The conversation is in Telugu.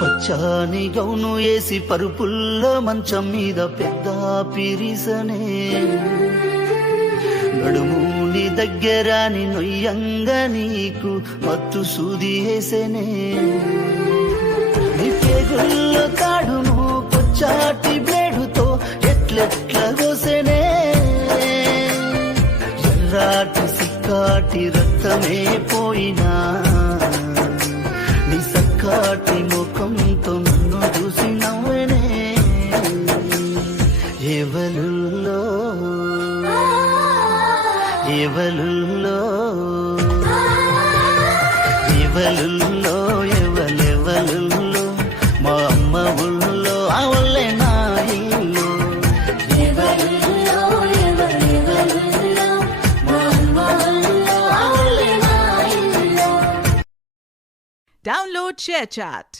పచ్చాని గౌను వేసి పరుపుల్ల మంచం మీద పెద్ద పిరిసనే నడుముని దగ్గరాని నొయ్యంగా నీకు మత్తు సూది వేసేనే నీ పేగుల్లో తాడును కొచ్చాటి బ్లేడుతో ఎట్లెట్ల కోసేనే ఎర్రాటి సిక్కాటి రక్తమే పోయినా నీ సక్కాటి ముఖంతో నన్ను చూసి నవ్వనే ఎవలుల్లో ఎవలుల్లో ఎవలుల్లో ఎవలెవలుల్లో మా అమ్మ ఊళ్ళో అవలే నా ఇల్లు ఎవలుల్లో ఎవలెవలుల్లో మా అమ్మ ఊళ్ళో అవలే నా ఇల్లు. Download ShareChat.